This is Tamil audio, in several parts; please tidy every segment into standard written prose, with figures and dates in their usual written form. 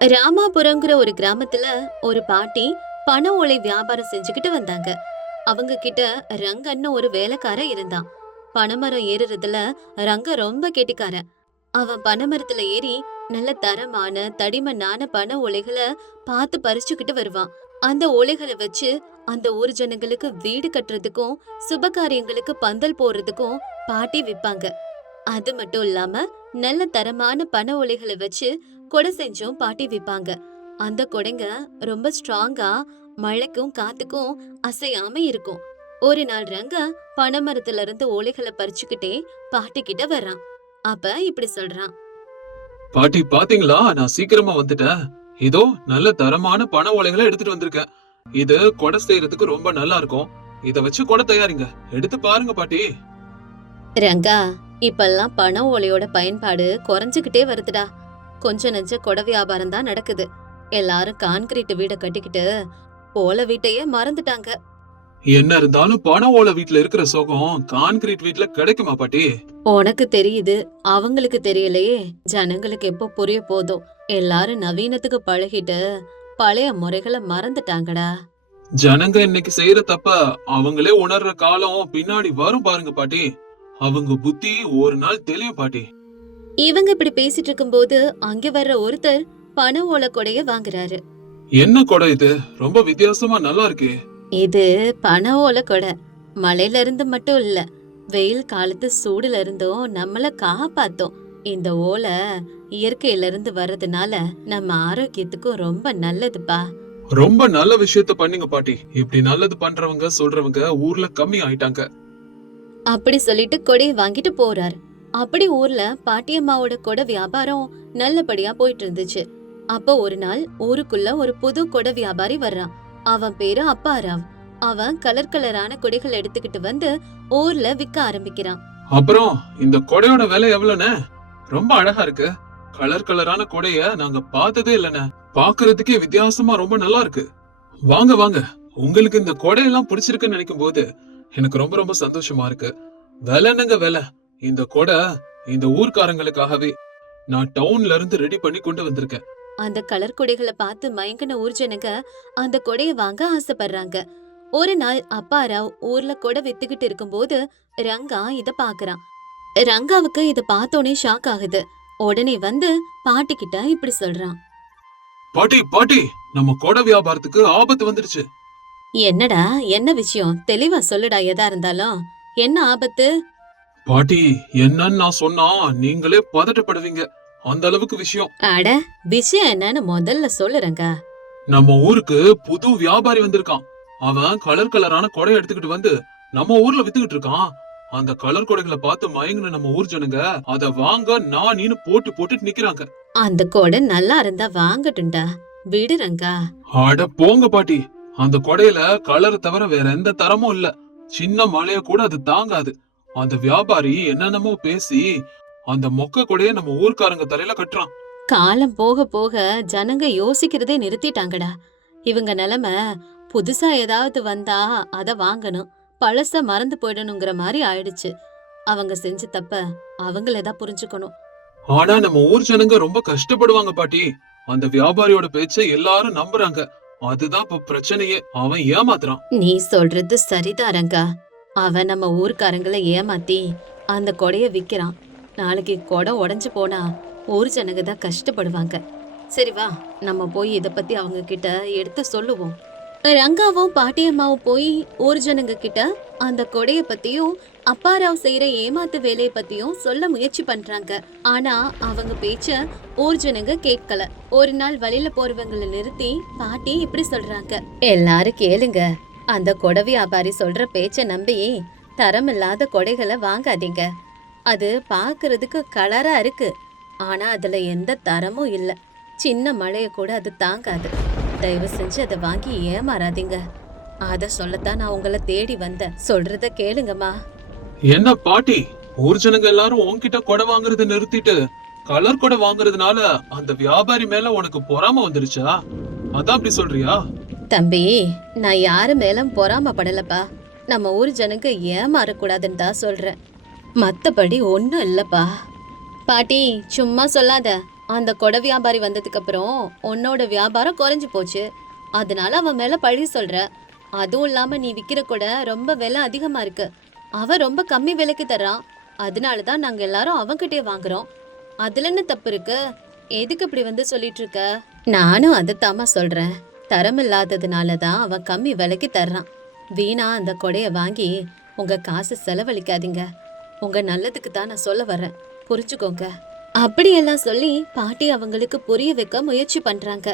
ராமாபுரம்ங்கிற ஒரு கிராமத்துல ஒரு பாட்டி பண ஓலை வியாபாரம் செஞ்சுக்கிட்டு வந்தாங்க. அவங்க கிட்ட ரங்கன்னு ஒரு வேலைக்காரன் இருந்தான். பனைமரம் ஏறுறதுல ரங்க ரொம்ப கெட்டிக்காரன். அவன் பனைமரத்துல ஏறி நல்ல தரமான தடிமனான பனை ஓலைகளை பார்த்து பறிச்சுக்கிட்டு வருவான். அந்த ஓலைகளை வச்சு அந்த ஊர் ஜனங்களுக்கு வீடு கட்டுறதுக்கும் சுபகாரியங்களுக்கு பந்தல் போடுறதுக்கும் பாட்டி விப்பாங்க. அது மட்டும் இல்லாம நல்ல தரமான பனை ஓலைகளை வச்சு கொடை செஞ்சும் பாட்டி விப்பாங்க. அந்த கொடைங்க ரொம்ப ஸ்ட்ராங்கா மழைக்கும் காத்துக்கும் அசையாம இருக்கும். ஒரு நாள் ரங்க பனைமரத்துல இருந்து ஓலைகளை பறிச்சுக்கிட்டே பாட்டி கிட்ட வர்றான். அப்ப இப்படி சொல்றான். பாட்டி பாத்தீங்களா, நான் சீக்கிரமா வந்துட்டேன். இதோ நல்ல தரமான பண ஓலைகளை எடுத்துட்டு வந்திருக்கேன். இது கொடை செய்யறதுக்கு ரொம்ப நல்லா இருக்கும். இத வச்சு கொடை தயாரிங்க, எடுத்து பாருங்க பாட்டி. ரங்கா, இப்பெல்லாம் பண ஓலையோட பயன்பாடு குறைஞ்சுகிட்டே வருதுடா. கொஞ்ச நெஞ்ச கொடை வியாபாரம் தான் நடக்குது. எல்லாரும் கான்கிரீட் வீட கட்டிக்கிட்டு ஓலை வீட்டையே மறந்துட்டாங்க. என்ன இருந்தாலும் பண ஓலை வீட்டுல இருக்கிற சுகம் கான்கிரீட் வீட்டுல கிடைக்குமா பாட்டி? உனக்கு தெரியுது, அவங்களுக்கு தெரியலையே. ஜனங்களுக்கு எப்போ புரிய போதும். எல்லாரும் நவீனத்துக்கு பழகிட்டு பழைய முறைகளை மறந்துட்டாங்கடா. ஜனங்க இன்னைக்கு செய்யற தப்ப அவங்களே உணர்ற காலம் பின்னாடி வரும் பாருங்க பாட்டி. அவங்க புத்தி ஒரு நாள் தெளியும் பாட்டி. இவங்க இப்படி பேசிட்டு இருக்கும்போது அங்க வர்ற ஒருத்தர் பண ஓலை கொடைய வாங்குறாரு. என்ன கொடை இது? ரொம்ப வித்தியாசமா நல்லா இருக்கு. இது பண ஓலை கொடை. மழையில இருந்து மட்டும் இல்ல, வெயில் காலத்து சூடுல இருந்தும் நம்மள காப்பாத்தும். இந்த ஓலை இயற்கையில இருந்து வர்றதுனால நம்ம ஆரோக்கியத்துக்கும் ரொம்ப நல்லதுப்பா. ரொம்ப நல்ல விஷயத்த பண்ணீங்க பாட்டி. இப்படி நல்லது பண்றவங்க சொல்றவங்க ஊர்ல கம்மி ஆயிட்டாங்க. அப்படி சொல்லிட்டு கொடையை வாங்கிட்டு போறாரு. அப்படி ஊர்ல பாட்டியம்மாவோட கொடை வியாபாரம் நல்லபடியா போயிட்டு இருந்துச்சு. அப்ப ஒரு நாள் ஊருக்குள்ள ஒரு புது கொடை வியாபாரி வர்றான். அவன் பேரு அப்பாராவ். அவன் கலர் கலரான கொடைகள் எடுத்துக்கிட்டு வந்து ஊர்ல விற்க ஆரம்பிக்கிறான். அப்புறம் இந்த கொடையோட விலை எவ்வளவுன்னு? ரொம்ப அழகா இருக்கு. கலர் கலரான கொடைய நாங்க பார்த்ததே இல்லைன்னு. பாக்குறதுக்கே வித்தியாசமா ரொம்ப நல்லா இருக்கு. வாங்க வாங்க, உங்களுக்கு இந்த கொடையெல்லாம் பிடிச்சிருக்குன்னு நினைக்கும் போது எனக்கு ரொம்ப ரொம்ப சந்தோஷமா இருக்கு. விலை என்னங்க விலை? இந்த கொடை இந்த ஊர்க்காரங்களுக்காகவே நான் டவுன்ல இருந்து ரெடி பண்ணி கொண்டு வந்திருக்கேன். அந்த கலர் கொடைகளை பார்த்து மயங்கின ஊர் ஜனங்க அந்த கொடைய வாங்க ஆசைப்படுறாங்க. ஒரு நாள் அப்பாராவ் ஊர்ல கொடை வித்துக்கிட்டு இருக்கும்போது ரங்கா இத பாக்குறான். ரங்காவுக்கு இத பார்த்தோனே ஷாக் ஆகுது. உடனே வந்து பாட்டி கிட்ட இப்படி சொல்றான். பாட்டி பாட்டி, நம்ம கொடை வியாபாரத்துக்கு ஆபத்து வந்துருச்சு. என்னடா, என்ன விஷயம்? தெளிவா சொல்லுடா. எதா இருந்தாலும் என்ன ஆபத்து? பாட்டி, என்னன்னு நான் சொன்னா நீங்களே பதட்டப்படுவீங்க. அந்த அளவுக்கு விஷயம். அட, விஷயம் என்னன்னு முதல்ல சொல்லுறங்க. நம்ம ஊருக்கு புது வியாபாரி வந்திருக்கான். அவன் கலர் கலரான கொடை எடுத்துக்கிட்டு வந்து நம்ம ஊர்ல வித்துக்கிட்டு இருக்கான். அந்த கலர் கொடைகளை பார்த்து மயங்கின நம்ம ஊர் ஜனங்க அத வாங்க நான் நீனு போட்டு போட்டுட்டு நிக்கிறாங்க. அந்த கொடை நல்லா இருந்தா வாங்கட்டும்டா, விடுறங்கா. அட போங்க பாட்டி, அந்த கொடையில கலர் தவிர வேற எந்த தரமும் இல்ல. சின்ன மழைய கூட அது தாங்காது. அந்த வியாபாரி என்னென்னமோ பேசி அந்த மொக்க கொடைய நம்ம ஊர்க்காரங்க தலையில கட்டுறான். காலம் போக போக ஜனங்க யோசிக்கிறதே நிறுத்திட்டாங்கடா. இவங்க நிலைமை புதுசா ஏதாவது வந்தா அத வாங்கணும், பழச மறந்து போயிடணுங்கிற மாதிரி ஆயிடுச்சு. அவங்க செஞ்ச தப்ப அவங்களேதான் புரிஞ்சுக்கணும். ஆனா நம்ம ஊர் ஜனங்க ரொம்ப கஷ்டப்படுவாங்க பாட்டி. அந்த வியாபாரியோட பேச்ச எல்லாரும் நம்புறாங்க. அதுதான் இப்ப பிரச்சனையே. அவன் ஏமாத்துறான். நீ சொல்றது சரிதாரங்கா. அவன் நம்ம ஊர்க்காரங்களை ஏமாத்தி அந்த கொடைய விக்கிறான். நாளைக்கு கொடை உடைஞ்சு போனா ஊர் ஜனங்க தான் கஷ்டப்படுவாங்க. சரி வா, நம்ம போய் இத பத்தி அவங்க கிட்ட எடுத்து சொல்லுவோம். ரங்காவும் பாட்டியம்மாவும் போய் ஊர் ஜனங்க கிட்ட அந்த கொடைய பத்தியும் அப்பாராவ் செய்யற ஏமாத்து வேலைய பத்தியும் சொல்ல முயற்சி பண்றாங்க. ஆனா அவங்க பேச்ச ஊர் ஜனங்க கேட்கல. ஒரு நாள் வழியில போறவங்களை நிறுத்தி பாட்டி இப்படி சொல்றாங்க. எல்லாரும் கேளுங்க, அந்த கொடை வியாபாரி சொல்ற பேச்ச நம்பி தரமில்லாத கொடைகளை வாங்காதீங்க. அது பாக்குறதுக்கு கலரா இருக்கு, ஆனா அதுல எந்த தரமும் இல்ல. சின்ன மழைய கூட அது தாங்காது. தயவு செஞ்சு அதை வாங்கி ஏமாறாதீங்க. அத சொல்லத்தான் நான் உங்களை தேடி வந்தேன். சொல்றத கேளுங்கம்மா. என்ன பாட்டி, ஊர் ஜனங்க எல்லாரும் உன்கிட்ட கொடை வாங்குறத நிறுத்திட்டு கலர் கொடை வாங்குறதுனால அந்த வியாபாரி மேல உனக்கு பொறாம வந்துருச்சா? அதான் அப்படி சொல்றியா? தம்பி, நான் யாரு மேலும் பொறாமப்படலப்பா. நம்ம ஊர் ஜனங்க ஏமாறக்கூடாதுன்னு தான் சொல்றேன். மத்தபடி ஒன்னும் இல்லப்பா. பாட்டி, சும்மா சொல்லாத. அந்த கொடை வியாபாரி வந்ததுக்கு அப்புறம் உன்னோட வியாபாரம் குறைஞ்சு போச்சு. அதனால அவன் மேல பழி சொல்ற. அதுவும் இல்லாம நீ விக்கிற கொடை ரொம்ப விலை அதிகமா இருக்கு. அவன் ரொம்ப கம்மி விலைக்கு தர்றான். அதனாலதான் நாங்க எல்லாரும் அவன்கிட்டயே வாங்குறோம். அதுல என்ன தப்பு இருக்கு? எதுக்கு இப்படி வந்து சொல்லிட்டு இருக்க? நானும் அதைத்தாம்மா சொல்றேன். தரம் இல்லாததுனாலதான் அவன் கம்மி விலைக்கு தர்றான். வீணா அந்த கொடைய வாங்கி உங்க காசு செலவழிக்காதீங்க. உங்க நல்லதுக்கு தான் நான் சொல்ல வர்றேன், புரிஞ்சுக்கோங்க. அப்படியெல்லாம் சொல்லி பாட்டி அவங்களுக்கு புரிய வைக்க முயற்சி பண்றாங்க.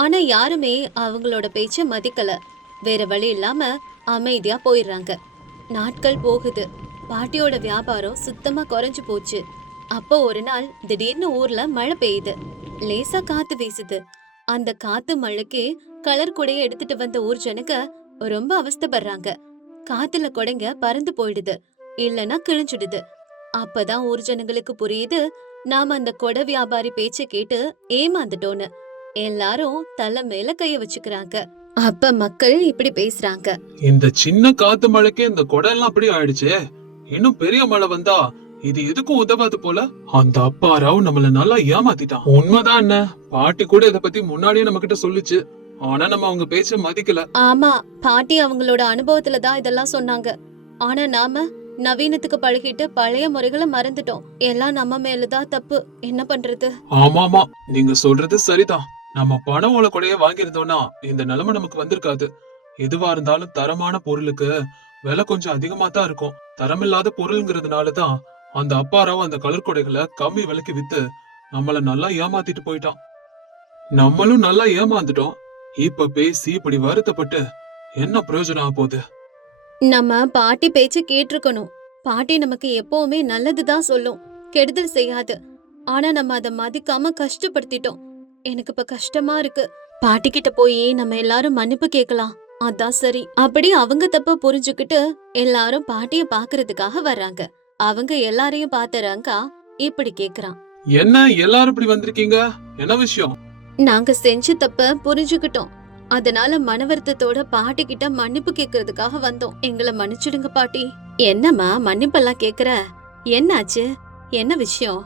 ஆனா யாருமே அவங்களோட பேச்ச மதிக்கல. வேற வழி இல்லாம அமைதியா போயிடுறாங்க. நாட்கள் போகுது. பாட்டியோட வியாபாரம் சுத்தமா குறைஞ்சு போச்சு. அப்போ ஒரு நாள் திடீர்னு ஊர்ல மழை பெய்யுது. லேசா காத்து வீசுது. அந்த காத்து மழைக்கு கலர் கொடைய எடுத்துட்டு வந்த ஊர் ஜனங்க ரொம்ப அவஸ்தைப்படுறாங்க. காத்துல கொடைங்க பறந்து போயிடுது, இல்லனா கிழிஞ்சிடுது. அப்பதான் ஊர் ஜனங்களுக்கு புரியுது, நாம அந்த கொடை வியாபாரி பேச்ச கேட்டு ஏமாந்துட்டோன்னு. எல்லாரும் தலை மேல கைய வச்சுக்கிறாங்க. அப்ப மக்கள் இப்படி பேசுறாங்க. இந்த சின்ன காத்து மழைக்கு இந்த கொடை எல்லாம் அப்படி ஆயிடுச்சே. இன்னும் பெரிய மழை வந்தா இது எதுக்கும் உதவாது போல. அந்த அப்பாராவ் நம்மள நல்லா ஏமாத்திட்டான். உண்மைதான் என்ன, பாட்டி கூட இத பத்தி முன்னாடியே நம்ம கிட்ட சொல்லுச்சு. ஆனா நம்ம அவங்க பேச்ச மதிக்கல. ஆமா, பாட்டி அவங்களோட அனுபவத்துல தான் இதெல்லாம் சொன்னாங்க. ஆனா நாம நவீனத்துக்கு பழகிட்டு பழைய முறைகளை மறந்துட்டோம். எல்லாம் நம்ம மேலதான் தப்பு. என்ன பண்றது? ஆமாமா, நீங்க சொல்றது சரிதான். நம்ம பணம் உள்ள கொடைய வாங்கியிருந்தோம்னா இந்த நிலைமை நமக்கு வந்திருக்காது. எதுவா இருந்தாலும் தரமான பொருளுக்கு விலை கொஞ்சம் அதிகமா தான் இருக்கும். தரமில்லாத பொருள்ங்கிறதுனாலதான் அந்த அப்பாராவ் அந்த கலர் கொடைகளை கம்மி விலைக்கு வித்து நம்மள நல்லா ஏமாத்திட்டு போயிட்டான். நம்மளும் நல்லா ஏமாந்துட்டோம். இப்ப பேசி இப்படி வருத்தப்பட்டு என்ன பிரயோஜனம் ஆக போகுது? நம்ம பாட்டி பேச்சு கேட்டிருக்கணும். பாட்டி நமக்கு எப்பவுமே நல்லதுதான் சொல்லும், கெடுதல் செய்யாது. ஆனா நம்ம அதை மதிக்காம கஷ்டப்படுத்திட்டோம். எனக்கு இப்ப கஷ்டமா இருக்கு. பாட்டி கிட்ட போய் நம்ம எல்லாரும் மன்னிப்பு கேட்கலாம். அதான் சரி. அப்படி அவங்க தப்ப புரிஞ்சுக்கிட்டு எல்லாரும் பாட்டிய பாக்குறதுக்காக வர்றாங்க. அவங்க எல்லாரையும் பார்த்த ரங்கா இப்படி கேக்குறான். என்ன எல்லாரும் இப்படி வந்திருக்கீங்க? என்ன விஷயம்? நாங்க செஞ்ச தப்ப புரிஞ்சுக்கிட்டோம். அதனால மனவருத்தத்தோட பாட்டி கிட்ட மன்னிப்பு கேக்குறதுக்காக வந்தோம். எங்களை மன்னிச்சிடுங்க பாட்டி. என்னம்மா மன்னிப்பெல்லாம் கேக்குற? என்னாச்சு? என்ன விஷயம்?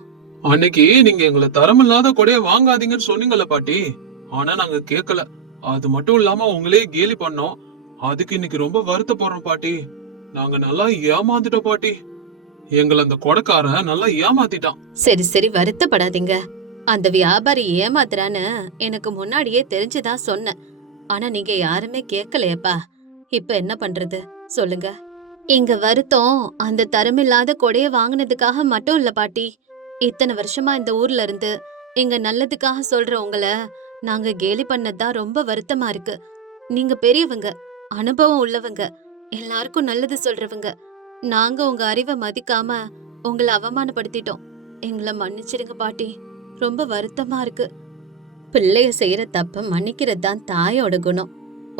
அன்னைக்கு நீங்க எங்களை தரமில்லாத கொடைய வாங்காதீங்கன்னு சொன்னீங்கல்ல பாட்டி. ஆனா நாங்க கேட்கல. அது மட்டும் இல்லாம உங்களே கேலி பண்ணோம். அதுக்கு இன்னைக்கு ரொம்ப வருத்தப்படுறோம் பாட்டி. நாங்க நல்லா ஏமாந்துட்டோம் பாட்டி. எங்களை அந்த கொடைக்காரன் நல்லா ஏமாத்திட்டான். சரி சரி, வருத்தப்படாதீங்க. அந்த வியாபாரி ஏமாத்துறான்னு எனக்கு முன்னாடியே தெரிஞ்சுதான் சொன்னேன். ஆனா நீங்க யாருமே கேட்கலையப்பா. இப்ப என்ன பண்றது சொல்லுங்க? எங்க வருத்தம் அந்த தரமில்லாத கொடைய வாங்கினதுக்காக மட்டும் இல்ல பாட்டி. இத்தனை வருஷமா இந்த ஊர்ல இருந்து எங்க நல்லதுக்காக சொல்ற உங்களை நாங்க கேலி பண்ணதான் ரொம்ப வருத்தமா இருக்கு. நீங்க பெரியவங்க, அனுபவம் உள்ளவங்க, எல்லாருக்கும் நல்லது சொல்றவங்க. நாங்க உங்க அறிவை மதிக்காம உங்களை அவமானப்படுத்திட்டோம். எங்களை மன்னிச்சிடுங்க பாட்டி. ரொம்ப வருத்தமா இருக்கு. பிள்ளைய செய்யற தப்ப மன்னிக்கிறது தான் தாயோட குணம்.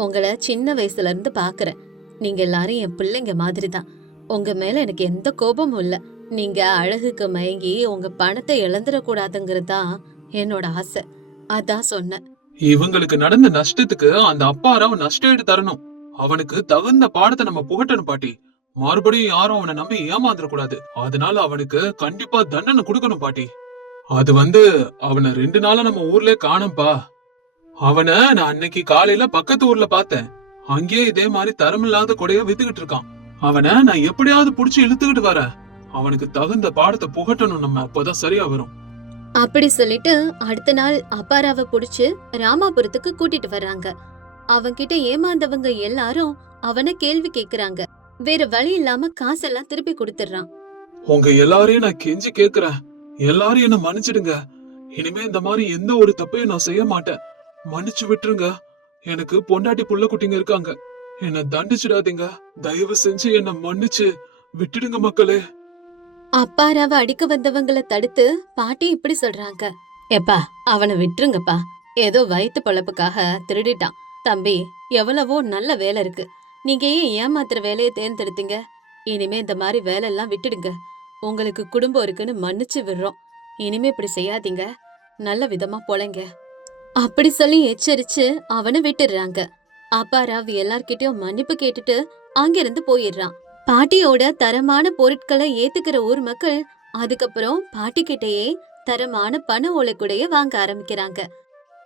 உங்களை சின்ன வயசுல இருந்து பாக்குறேன். நீங்க எல்லாரும் என் பிள்ளைங்க மாதிரி தான். உங்க மேல எனக்கு எந்த கோபமும் இல்ல. நீங்க அழகுக்கு மயங்கி உங்க பணத்தை இழந்துடக்கூடாதுங்கிறது தான் என்னோட ஆசை. அதான் சொன்னேன். இவங்களுக்கு நடந்த நஷ்டத்துக்கு அந்த அப்பாராவ் நஷ்டம் ஈடு தரணும். அவனுக்கு தகுந்த பாடத்தை நம்ம புகட்டணும் பாட்டி. மறுபடியும் யாரும் அவனை நம்பி ஏமாந்துட கூடாது. அதனால அவனுக்கு கண்டிப்பா தண்டனை கொடுக்கணும் பாட்டி. அது அவனை 2 நாளா நம்ம ஊர்லயே காணோம்பா. அவனை நான் அன்னைக்கு காலையில பக்கத்து ஊர்ல பார்த்தேன். அங்கேயே இதே மாதிரி தரமில்லாத கொடைய வித்துக்கிட்டு இருக்கான். அவனை நான் எப்படியாவது புடிச்சு இழுத்துக்கிட்டு வரேன். அவனுக்கு தகுந்த பாடத்தை புகட்டணும் நம்ம, அப்பதான் சரியா வரும். அப்படி சொல்லிட்டு அடுத்த நாள் அப்பாராவை புடிச்சு ராமாபுரத்துக்கு கூட்டிட்டு வர்றாங்க. அவன்கிட்ட ஏமாந்தவங்க எல்லாரும் அவனை கேள்வி கேக்குறாங்க. வேற வழி இல்லாம காசெல்லாம் திருப்பி கொடுத்துறான். உங்க எல்லாரையும் நான் கெஞ்சி கேக்குறேன். எல்லாரும் என்ன மன்னிச்சிடுங்க. இனிமே இந்த மாதிரி எந்த ஒரு தப்பையும் நான் செய்ய மாட்டேன். மன்னிச்சு விட்டுருங்க. எனக்கு பொண்டாட்டி புள்ள குட்டிங்க இருக்காங்க. என்ன தண்டிச்சிடாதீங்க. தயவு செஞ்சு என்ன மன்னிச்சு விட்டுடுங்க மக்களே. அப்பாராவை அடிக்க வந்தவங்களை தடுத்து பாட்டி இப்படி சொல்றாங்க. எப்பா, அவனை விட்டுருங்கப்பா. ஏதோ வயிற்று பொழப்புக்காக திருடிட்டான். தம்பி, எவ்வளவோ நல்ல வேலை இருக்கு. நீங்க ஏன் ஏமாத்துற வேலையை தேர்ந்தெடுத்தீங்க? இனிமே இந்த மாதிரி வேலை எல்லாம் விட்டுடுங்க. உங்களுக்கு குடும்பம் இருக்குன்னு மன்னிச்சு விடுறோம். இனிமே இப்படி செய்யாதீங்க. நல்ல விதமா பொழைங்க. அப்படி சொல்லி எச்சரிச்சு அவனை விட்டுடுறாங்க. அப்பாராவ் எல்லார்கிட்டயும் மன்னிப்பு கேட்டுட்டு அங்கிருந்து போயிடுறான். பாட்டியோட தரமான பொருட்களை ஏத்துக்கிற ஊர் மக்கள் அதுக்கப்புறம் பாட்டி கிட்டயே தரமான பனை ஓலை கூடைய வாங்க ஆரம்பிக்கிறாங்க.